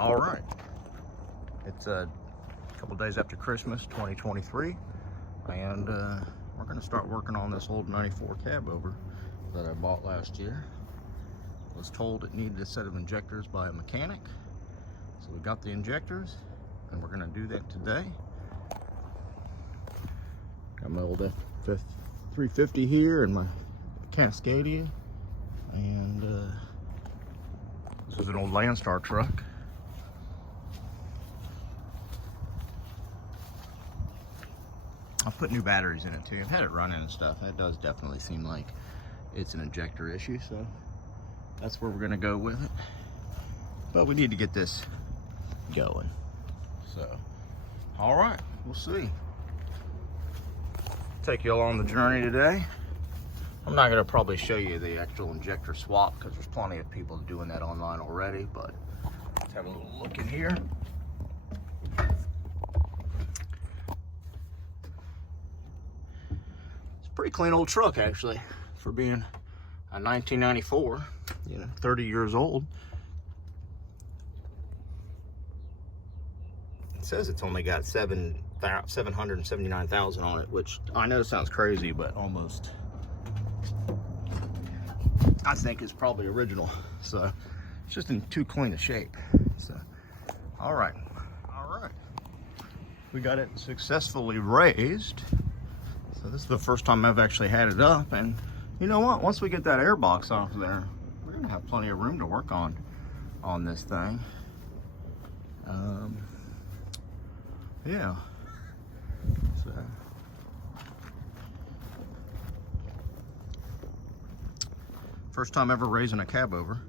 All right, it's a couple days after Christmas 2023, and we're going to start working on this old 94 Cabover that I bought last year. Was told it needed a set of injectors by a mechanic, so we got the injectors and we're going to do that today. Got my old F350 here and my Cascadia, and this is an old Landstar truck. I've put new batteries in it too. I've had it running and stuff. It does definitely seem like it's an injector issue, so that's where we're gonna go with it. But we need to get this going. So, all right, we'll see. Take you along the journey today. I'm not gonna probably show you the actual injector swap because there's plenty of people doing that online already, but let's have a little look in here. Pretty clean old truck actually for being a 1994, 30 years old. It says it's only got 779,000 on it, which I know sounds crazy, but almost I think is probably original. So it's just in too clean a shape. So all right, we got it successfully raised. So this is the first time I've actually had it up, and you know what? Once we get that air box off there, we're gonna have plenty of room to work on this thing. Yeah. So first time ever raising a Cabover,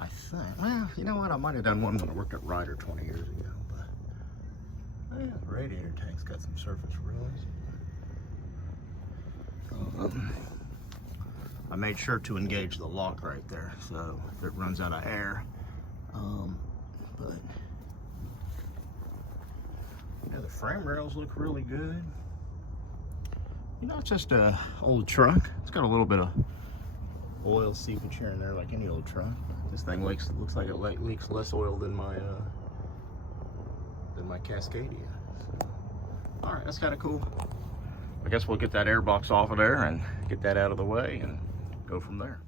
I think. Well, you know what? I might have done one when I worked at Ryder 20 years ago, but yeah, the radiator tank's got some surface ruins. I made sure to engage the lock right there so if it runs out of air. But yeah, the frame rails look really good. It's just a old truck. It's got a little bit of oil seepage here and there like any old truck. This thing looks like it leaks less oil than my Cascadia. So, all right, that's kind of cool. I guess we'll get that air box off of there and get that out of the way and go from there.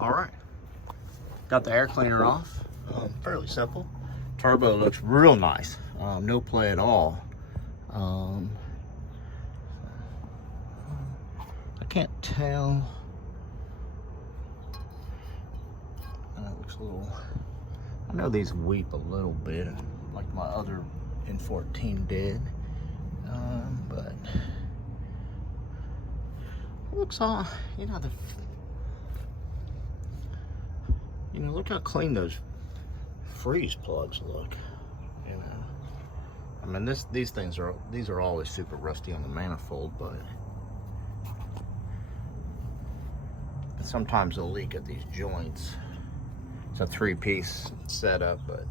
All right, got the air cleaner off. Fairly simple. Turbo looks real nice. No play at all. I can't tell. It looks a little. I know these weep a little bit, like my other N14 did, but it looks all. Look how clean those freeze plugs look. I mean, these things are always super rusty on the manifold, but sometimes they'll leak at these joints. It's a 3-piece setup, but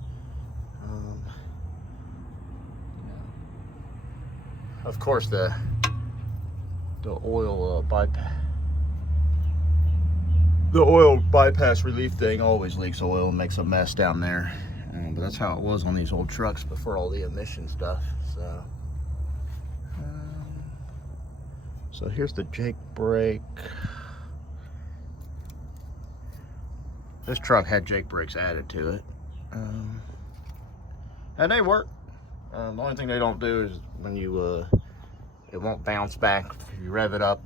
of course the oil bypass relief thing always leaks oil and makes a mess down there. But that's how it was on these old trucks before all the emission stuff. So here's the Jake brake. This truck had Jake brakes added to it, and they work. The only thing they don't do is when you it won't bounce back if you rev it up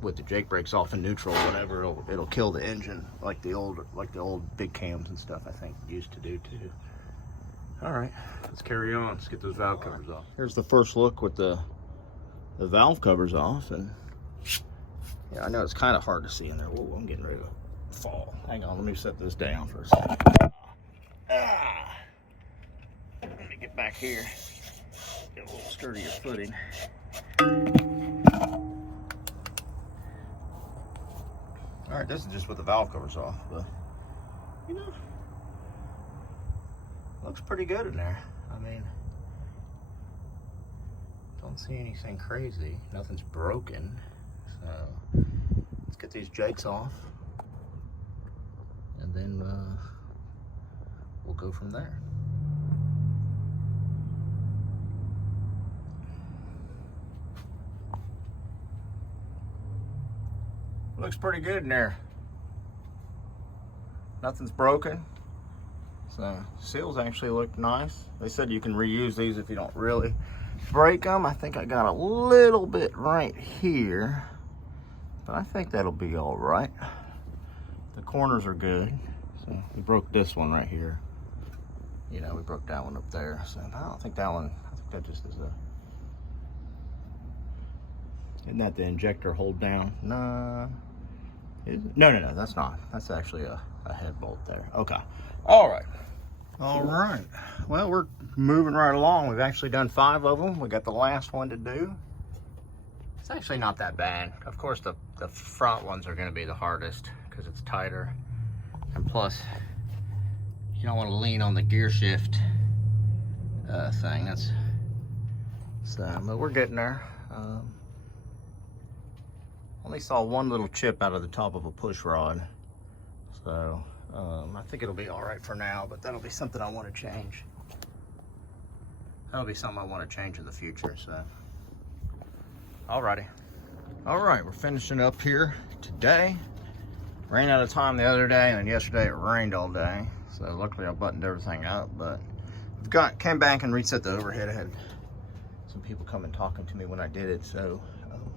with the Jake brakes off in neutral or whatever. It'll kill the engine like the old big cams and stuff I think used to do too. All right, let's carry on. Let's get those valve covers off. Here's the first look with the valve covers off, and yeah, I know it's kind of hard to see in there. Whoa, I'm getting ready to fall. Hang on, let me set this down for a second. Let me get back here. Get a little sturdier footing. All right, this is just with the valve covers off, but looks pretty good in there. I mean, don't see anything crazy. Nothing's broken. So let's get these jakes off, and then we'll go from there. Looks pretty good in there. Nothing's broken. So seals actually look nice. They said you can reuse these if you don't really break them. I think I got a little bit right here, but I think that'll be all right. The corners are good. So we broke this one right here. You know, we broke that one up there. So I don't think that one, I think that just is a, isn't that the injector hold down? No. No, that's not. That's actually a head bolt there. Okay. All right. Well, we're moving right along. We've actually done 5 of them. We got the last one to do. It's actually not that bad. Of course, the front ones are going to be the hardest because it's tighter. And plus, you don't want to lean on the gear shift thing. That's so, but we're getting there. Only saw one little chip out of the top of a push rod, so I think it'll be all right for now, but that'll be something I want to change. That'll be something I want to change in the future, so. Alrighty. All right, we're finishing up here today. Ran out of time the other day, and then yesterday it rained all day, so luckily I buttoned everything up, but came back and reset the overhead. I had some people come and talking to me when I did it, so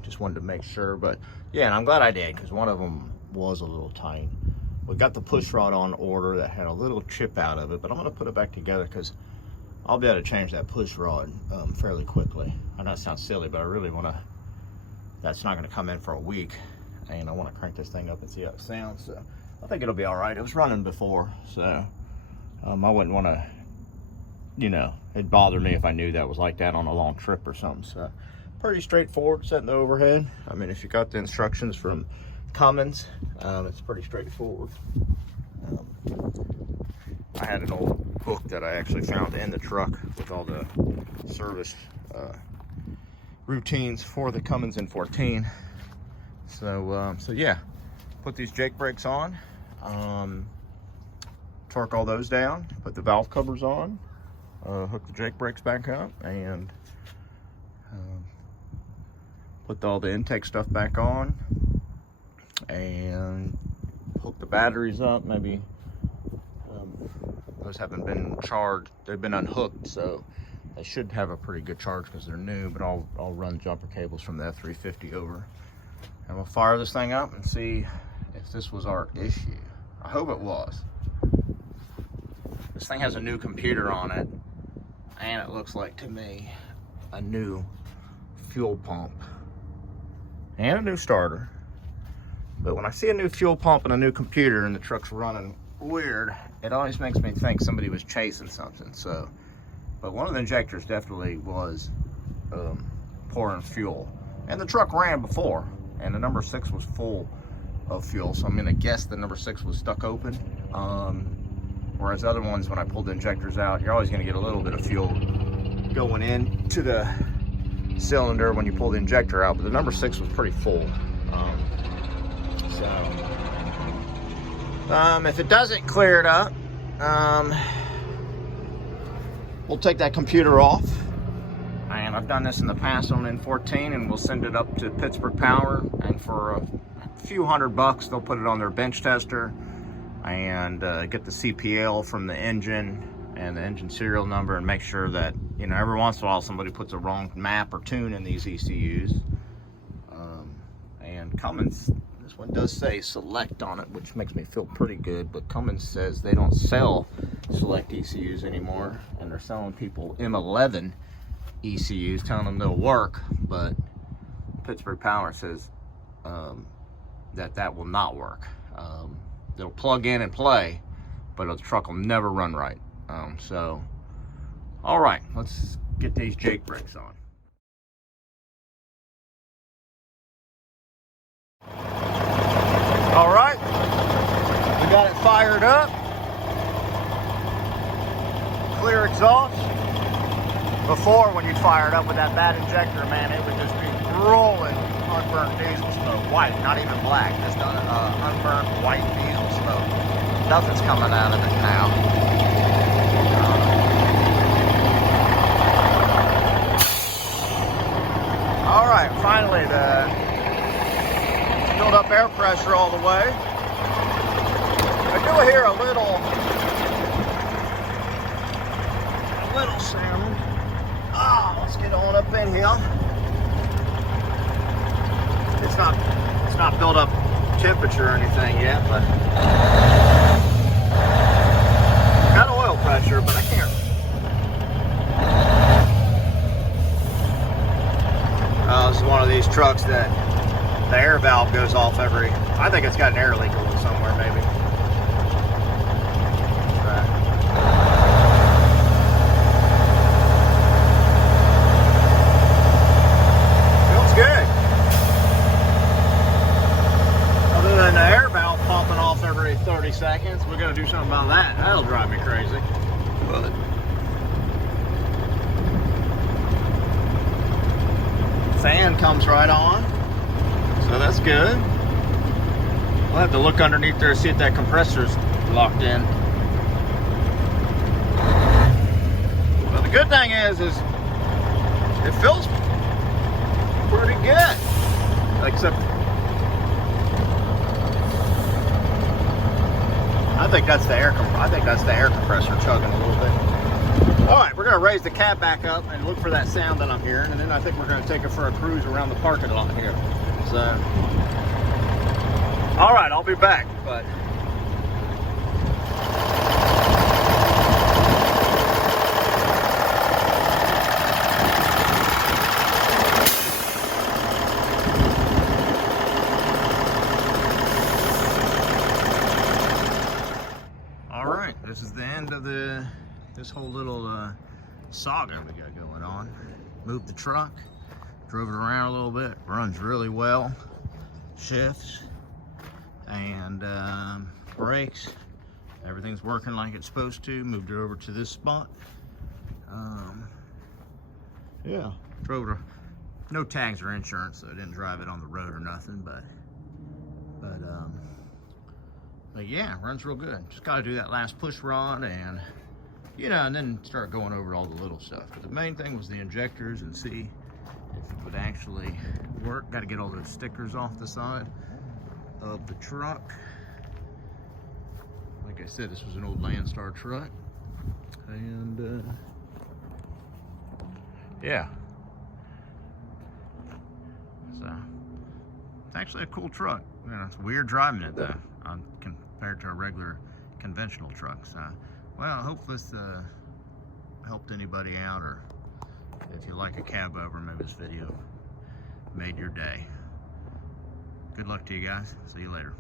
just wanted to make sure. But yeah, and I'm glad I did, because one of them was a little tight. We got the push rod on order that had a little chip out of it, but I'm going to put it back together because I'll be able to change that push rod fairly quickly. I know it sounds silly, but I really want to, that's not going to come in for a week, and I want to crank this thing up and see how it sounds. So I think it'll be all right. It was running before, so I wouldn't want to, you know, it'd bother me if I knew that was like that on a long trip or something. So pretty straightforward setting the overhead. I mean, if you got the instructions from Cummins, it's pretty straightforward. I had an old book that I actually found in the truck with all the service routines for the Cummins N14. So yeah, put these jake brakes on, torque all those down, put the valve covers on, hook the jake brakes back up, and put all the intake stuff back on, and hook the batteries up. Maybe those haven't been charged, they've been unhooked, so they should have a pretty good charge because they're new, but I'll run jumper cables from the F350 over, and we'll fire this thing up and see if this was our issue. I hope it was. This thing has a new computer on it, and it looks like to me a new fuel pump and a new starter. But when I see a new fuel pump and a new computer and the truck's running weird, it always makes me think somebody was chasing something. So, but one of the injectors definitely was pouring fuel, and the truck ran before, and the number 6 was full of fuel, so I'm gonna guess the number 6 was stuck open. Whereas other ones, when I pulled the injectors out, you're always gonna get a little bit of fuel going into the cylinder when you pull the injector out, but the number 6 was pretty full. If it doesn't clear it up, we'll take that computer off. And I've done this in the past on N14, and we'll send it up to Pittsburgh Power, and for a few $100, they'll put it on their bench tester and get the CPL from the engine and the engine serial number, and make sure that, you know, every once in a while somebody puts a wrong map or tune in these ECUs. And Cummins, this one does say Select on it, which makes me feel pretty good, but Cummins says they don't sell Select ECUs anymore, and they're selling people M11 ECUs, telling them they'll work, but Pittsburgh Power says that will not work. They'll plug in and play, but the truck will never run right. So, all right, let's get these jake brakes on. All right, we got it fired up. clear exhaust. Before, when you fire it up with that bad injector, man, it would just be rolling unburnt diesel smoke. White, not even black, just unburnt white diesel smoke. Nothing's coming out of it now. All right, finally, filled up air pressure all the way. I do hear a little sound. Let's get on up in here. It's not built up temperature or anything yet, but got oil pressure, but I can't. This is one of these trucks that the air valve goes off I think it's got an air leak somewhere maybe. Feels good. Other than the air valve popping off every 30 seconds, we gotta do something about that. That'll drive me crazy. But fan comes right on, so that's good. We'll have to look underneath there to see if that compressor's locked in. Well, the good thing is it feels pretty good, except I think that's the air compressor chugging a little bit. All right, we're gonna raise the cab back up and look for that sound that I'm hearing, and then I think we're gonna take it for a cruise around the parking lot here. So, all right, I'll be back, but. All right, this is the end of this whole little saga we got going on. Moved the truck, drove it around a little bit, runs really well, shifts and brakes, everything's working like it's supposed to. Moved it over to this spot. Yeah, drove it, no tags or insurance, so I didn't drive it on the road or nothing, but yeah, runs real good. Just got to do that last push rod and and then start going over all the little stuff. But the main thing was the injectors and see if it would actually work. Got to get all those stickers off the side of the truck. Like I said, this was an old Landstar truck. And yeah. So it's actually a cool truck. It's weird driving it though, compared to a regular conventional truck. So, well, I hope this helped anybody out, or if you like a Cabover, maybe this video made your day. Good luck to you guys. See you later.